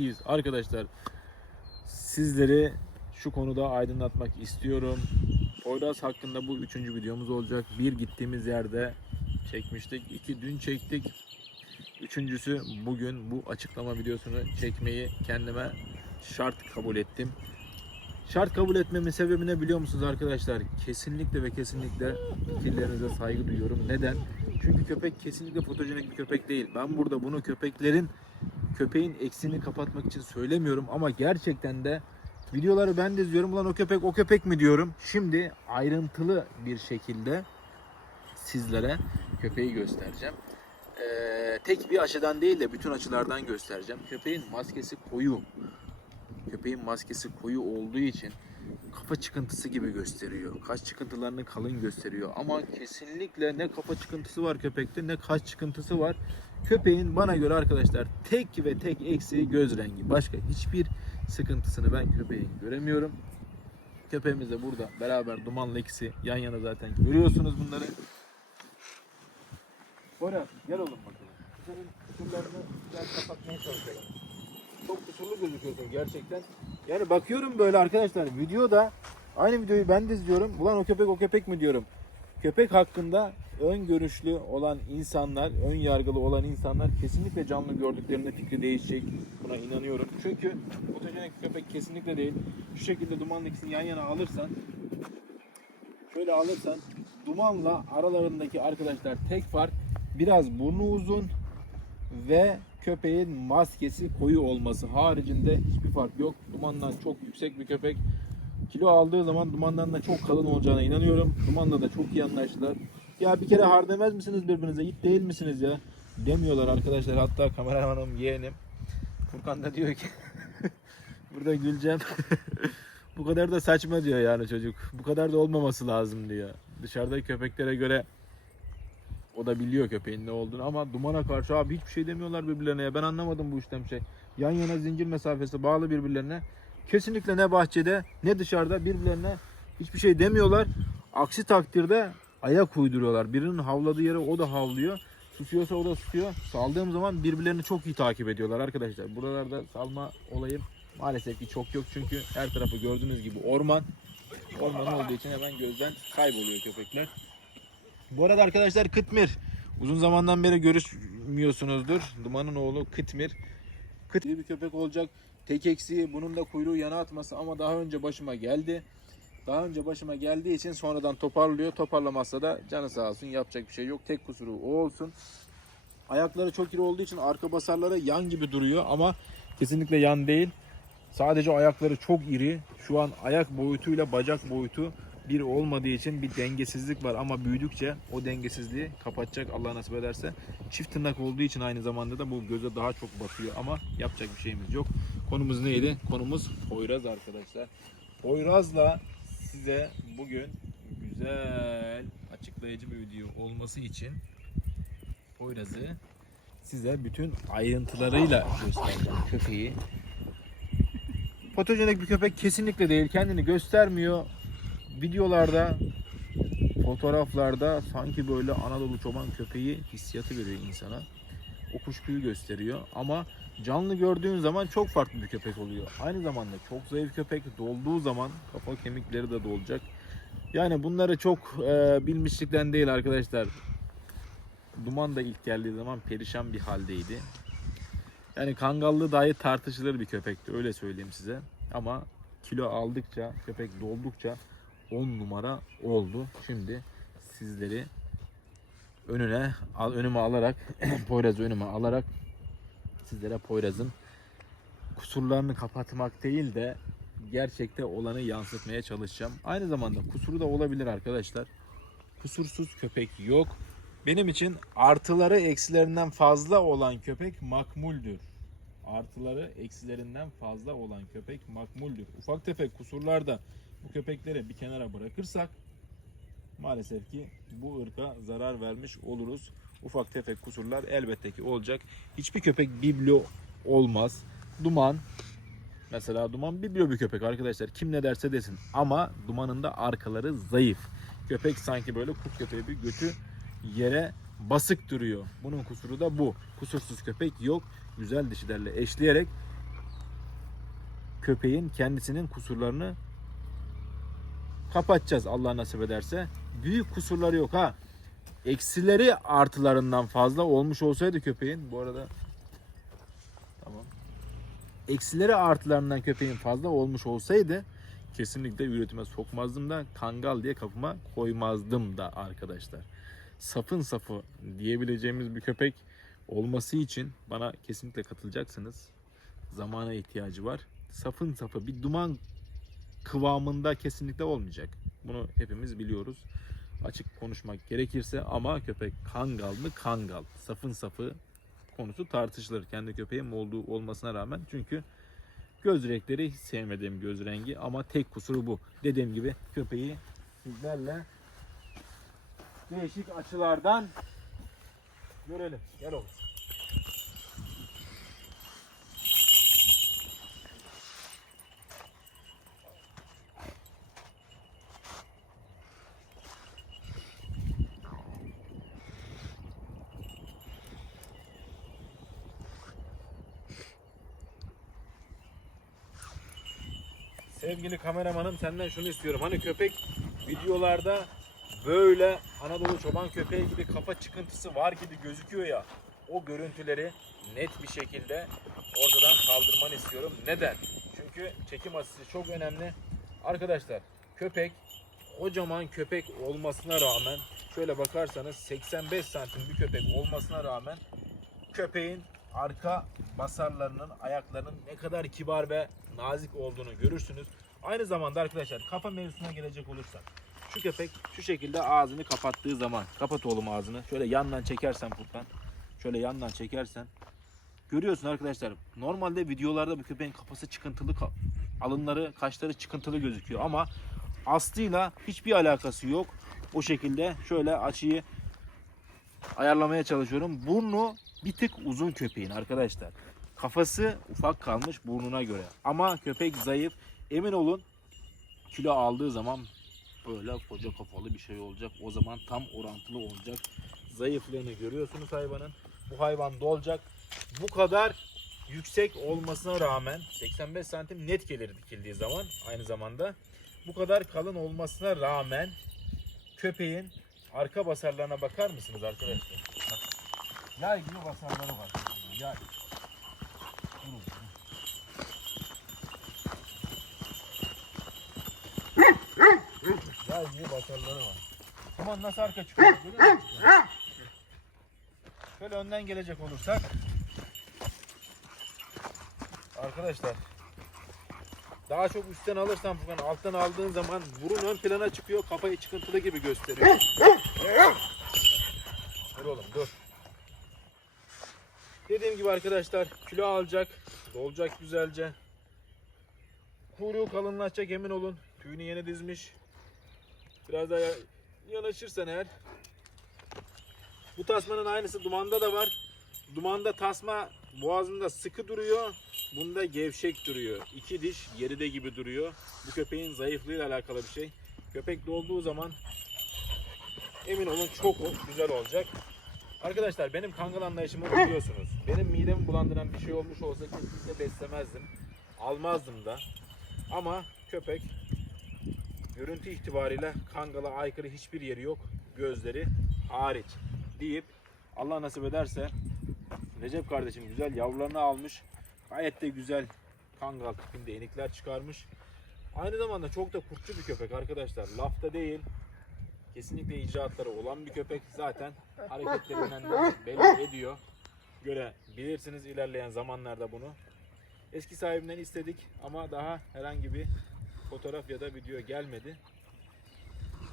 İyiyiz. Arkadaşlar sizleri şu konuda aydınlatmak istiyorum. Poyraz hakkında bu üçüncü videomuz olacak. Bir gittiğimiz yerde çekmiştik. iki dün çektik. Üçüncüsü bugün bu açıklama videosunu çekmeyi kendime şart kabul ettim. Şart kabul etmemin sebebi ne biliyor musunuz arkadaşlar? Kesinlikle ve kesinlikle fikirlerinize saygı duyuyorum. Neden? Çünkü köpek kesinlikle fotojenik bir köpek değil. Ben burada bunu köpeklerin köpeğin eksiğini kapatmak için söylemiyorum ama gerçekten de videoları ben de izliyorum. Ulan o köpek o köpek mi diyorum. Şimdi ayrıntılı bir şekilde sizlere köpeği göstereceğim. Ee, tek bir açıdan değil de bütün açılardan göstereceğim. Köpeğin maskesi koyu. Köpeğin maskesi koyu olduğu için kafa çıkıntısı gibi gösteriyor. Kaş çıkıntılarını kalın gösteriyor. Ama kesinlikle ne kafa çıkıntısı var köpekte ne kaş çıkıntısı var. Köpeğin bana göre arkadaşlar tek ve tek eksiği göz rengi. Başka hiçbir sıkıntısını ben köpeğin göremiyorum. Köpeğimiz de burada beraber dumanlı ikisi yan yana zaten görüyorsunuz bunları. Bora gel oğlum bakalım. Senin kusurlarını biraz kapatmaya çalışalım. Çok kusurlu gözüküyorsun gerçekten. Yani bakıyorum böyle arkadaşlar videoda aynı videoyu ben de izliyorum. Ulan o köpek o köpek mi diyorum. Köpek hakkında ön görüşlü olan insanlar, ön yargılı olan insanlar kesinlikle canlı gördüklerinde fikri değişecek. Buna inanıyorum. Çünkü fotojenik köpek kesinlikle değil. Şu şekilde dumanlı ikisini yan yana alırsan şöyle alırsan dumanla aralarındaki arkadaşlar tek fark biraz burnu uzun ve köpeğin maskesi koyu olması haricinde hiçbir fark yok. Dumandan çok yüksek bir köpek. Kilo aldığı zaman dumandan da çok kalın olacağına inanıyorum. Dumanla da çok iyi anlaştılar. Ya bir kere har demez misiniz birbirinize? İt değil misiniz ya? Demiyorlar arkadaşlar. Hatta kameramanım yeğenim. Furkan da diyor ki burada güleceğim. Bu kadar da saçma diyor yani çocuk. Bu kadar da olmaması lazım diyor. Dışarıdaki köpeklere göre o da biliyor köpeğin ne olduğunu ama dumana karşı abi hiçbir şey demiyorlar birbirlerine ya. Ben anlamadım bu işten şey. Yan yana zincir mesafesi bağlı birbirlerine. Kesinlikle ne bahçede ne dışarıda birbirlerine hiçbir şey demiyorlar. Aksi takdirde ayak uyduruyorlar. Birinin havladığı yere o da havlıyor. Susuyorsa o da susuyor. Saldığım zaman birbirlerini çok iyi takip ediyorlar arkadaşlar. Buralarda salma olayı maalesef ki çok yok. Çünkü her tarafı gördüğünüz gibi orman. Orman olduğu için hemen gözden kayboluyor köpekler. Bu arada arkadaşlar Kıtmir. Uzun zamandan beri görüşmüyorsunuzdur. Duman'ın oğlu Kıtmir. Kıt iyi bir köpek olacak. Tek eksiği bunun da kuyruğu yana atması ama daha önce başıma geldi. Daha önce başıma geldiği için sonradan toparlıyor. Toparlamazsa da canı sağ olsun yapacak bir şey yok. Tek kusuru o olsun. Ayakları çok iri olduğu için arka basarları yan gibi duruyor ama kesinlikle yan değil. Sadece ayakları çok iri. Şu an ayak boyutuyla bacak boyutu bir olmadığı için bir dengesizlik var ama büyüdükçe o dengesizliği kapatacak Allah nasip ederse. Çift tırnak olduğu için aynı zamanda da bu göze daha çok batıyor ama yapacak bir şeyimiz yok. Konumuz neydi? Konumuz Poyraz arkadaşlar. Poyraz'la size bugün güzel açıklayıcı bir video olması için Poyraz'ı size bütün ayrıntılarıyla göstereceğim köpeği. Fotojenik bir köpek kesinlikle değil. Kendini göstermiyor. Videolarda, fotoğraflarda sanki böyle Anadolu çoban köpeği hissiyatı veriyor insana. O kuşkuyu gösteriyor ama canlı gördüğün zaman çok farklı bir köpek oluyor. Aynı zamanda çok zayıf köpek dolduğu zaman kafa kemikleri de dolacak. Yani bunları çok e, bilmişlikten değil arkadaşlar. Duman da ilk geldiği zaman perişan bir haldeydi. Yani kangallı dahi tartışılır bir köpekti öyle söyleyeyim size. Ama kilo aldıkça, köpek doldukça 10 numara oldu. Şimdi sizleri önüne önüme alarak Poyraz'ı önüme alarak sizlere Poyraz'ın kusurlarını kapatmak değil de gerçekte olanı yansıtmaya çalışacağım. Aynı zamanda kusuru da olabilir arkadaşlar. Kusursuz köpek yok. Benim için artıları eksilerinden fazla olan köpek makmuldür. Artıları eksilerinden fazla olan köpek makmuldür. Ufak tefek kusurlarda bu köpekleri bir kenara bırakırsak maalesef ki bu ırka zarar vermiş oluruz. Ufak tefek kusurlar elbette ki olacak. Hiçbir köpek biblo olmaz. Duman mesela duman biblo bir köpek arkadaşlar. Kim ne derse desin ama dumanın da arkaları zayıf. Köpek sanki böyle kurt köpeği bir götü yere basık duruyor. Bunun kusuru da bu. Kusursuz köpek yok. Güzel dişilerle eşleyerek köpeğin kendisinin kusurlarını kapatacağız Allah nasip ederse. Büyük kusurları yok ha. Eksileri artılarından fazla olmuş olsaydı köpeğin bu arada tamam. Eksileri artılarından köpeğin fazla olmuş olsaydı kesinlikle üretime sokmazdım da kangal diye kapıma koymazdım da arkadaşlar. Safın safı diyebileceğimiz bir köpek olması için bana kesinlikle katılacaksınız. Zamana ihtiyacı var. Safın safı bir duman kıvamında kesinlikle olmayacak. Bunu hepimiz biliyoruz. Açık konuşmak gerekirse ama köpek kangal mı kangal. Safın safı konusu tartışılır. Kendi köpeğim olduğu olmasına rağmen çünkü göz renkleri hiç sevmediğim göz rengi ama tek kusuru bu. Dediğim gibi köpeği sizlerle değişik açılardan görelim. Gel oğlum. Sevgili kameramanım senden şunu istiyorum. Hani köpek videolarda böyle Anadolu çoban köpeği gibi kafa çıkıntısı var gibi gözüküyor ya. O görüntüleri net bir şekilde ortadan kaldırmanı istiyorum. Neden? Çünkü çekim açısı çok önemli. Arkadaşlar köpek kocaman köpek olmasına rağmen şöyle bakarsanız 85 santim bir köpek olmasına rağmen köpeğin arka basarlarının, ayaklarının ne kadar kibar ve nazik olduğunu görürsünüz. Aynı zamanda arkadaşlar kafa mevzusuna gelecek olursak şu köpek şu şekilde ağzını kapattığı zaman kapat oğlum ağzını. Şöyle yandan çekersen Furkan. Şöyle yandan çekersen görüyorsun arkadaşlar. Normalde videolarda bu köpeğin kafası çıkıntılı, alınları, kaşları çıkıntılı gözüküyor ama aslıyla hiçbir alakası yok. O şekilde şöyle açıyı ayarlamaya çalışıyorum. Burnu bir tık uzun köpeğin arkadaşlar. Kafası ufak kalmış burnuna göre. Ama köpek zayıf. Emin olun kilo aldığı zaman böyle koca kafalı bir şey olacak. O zaman tam orantılı olacak. Zayıflığını görüyorsunuz hayvanın. Bu hayvan dolacak. Bu kadar yüksek olmasına rağmen 85 santim net gelir dikildiği zaman aynı zamanda bu kadar kalın olmasına rağmen köpeğin arka basarlarına bakar mısınız arkadaşlar? Yay gibi basarları var. Yay. Yay gibi basarları var. Aman nasıl arka çıkıyor? Şöyle önden gelecek olursak. Arkadaşlar daha çok üstten alırsan Furkan alttan aldığın zaman burun ön plana çıkıyor kafayı çıkıntılı gibi gösteriyor. Dur oğlum dur. Dediğim gibi arkadaşlar kilo alacak, dolacak güzelce. Kuyruğu kalınlaşacak emin olun. Tüyünü yeni dizmiş. Biraz daha ya- yanaşırsan eğer. Bu tasmanın aynısı dumanda da var. Dumanda tasma boğazında sıkı duruyor. Bunda gevşek duruyor. İki diş geride gibi duruyor. Bu köpeğin zayıflığıyla alakalı bir şey. Köpek dolduğu zaman emin olun çok güzel olacak. Arkadaşlar benim kangal anlayışımı biliyorsunuz. Benim midemi bulandıran bir şey olmuş olsa kesinlikle beslemezdim. Almazdım da. Ama köpek görüntü itibariyle kangala aykırı hiçbir yeri yok. Gözleri hariç deyip Allah nasip ederse Recep kardeşim güzel yavrularını almış. Gayet de güzel kangal tipinde enikler çıkarmış. Aynı zamanda çok da kurtçu bir köpek arkadaşlar. Lafta değil. Kesinlikle icraatları olan bir köpek. Zaten hareketlerinden de belli ediyor. Görebilirsiniz ilerleyen zamanlarda bunu. Eski sahibinden istedik ama daha herhangi bir fotoğraf ya da video gelmedi.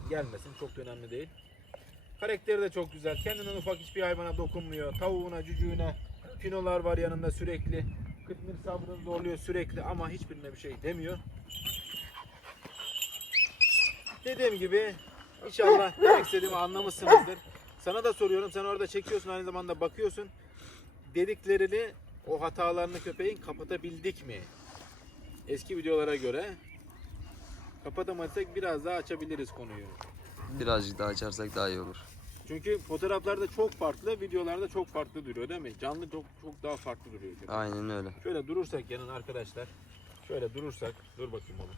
Gelmesin çok önemli değil. Karakteri de çok güzel. Kendinden ufak hiçbir hayvana dokunmuyor. Tavuğuna, cücüğüne pinolar var yanında sürekli. Kıtmir sabrını zorluyor sürekli ama hiçbirine bir şey demiyor. Dediğim gibi inşallah demek istediğimi anlamışsınızdır. Sana da soruyorum. Sen orada çekiyorsun aynı zamanda bakıyorsun. Dediklerini o hatalarını köpeğin kapatabildik mi? Eski videolara göre kapatamadıysak biraz daha açabiliriz konuyu. Birazcık daha açarsak daha iyi olur. Çünkü fotoğraflarda çok farklı, videolarda çok farklı duruyor değil mi? Canlı çok çok daha farklı duruyor. köpek. Aynen öyle. Şöyle durursak yanın arkadaşlar. Şöyle durursak, dur bakayım oğlum.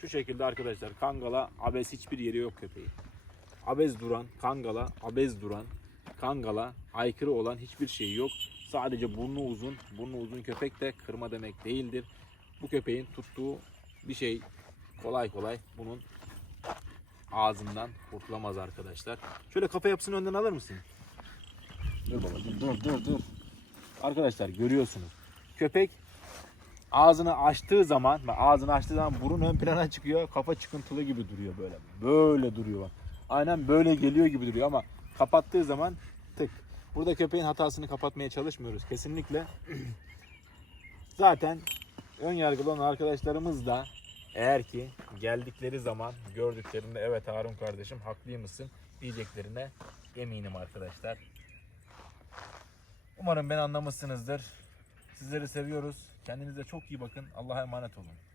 Şu şekilde arkadaşlar kangala abez hiçbir yeri yok köpeği. Abez duran, kangala abez duran, kangala aykırı olan hiçbir şey yok. Sadece burnu uzun, burnu uzun köpek de kırma demek değildir. Bu köpeğin tuttuğu bir şey kolay kolay bunun ağzından kurtulamaz arkadaşlar. Şöyle kafa yapısını önden alır mısın? Dur baba dur dur dur. Arkadaşlar görüyorsunuz. Köpek ağzını açtığı zaman, ağzını açtığı zaman burun ön plana çıkıyor. Kafa çıkıntılı gibi duruyor böyle. Böyle duruyor bak. Aynen böyle geliyor gibi duruyor ama kapattığı zaman tık. Burada köpeğin hatasını kapatmaya çalışmıyoruz. Kesinlikle. Zaten ön yargılı olan arkadaşlarımız da eğer ki geldikleri zaman gördüklerinde evet Harun kardeşim haklıymışsın diyeceklerine eminim arkadaşlar. Umarım beni anlamışsınızdır. Sizleri seviyoruz. Kendinize çok iyi bakın. Allah'a emanet olun.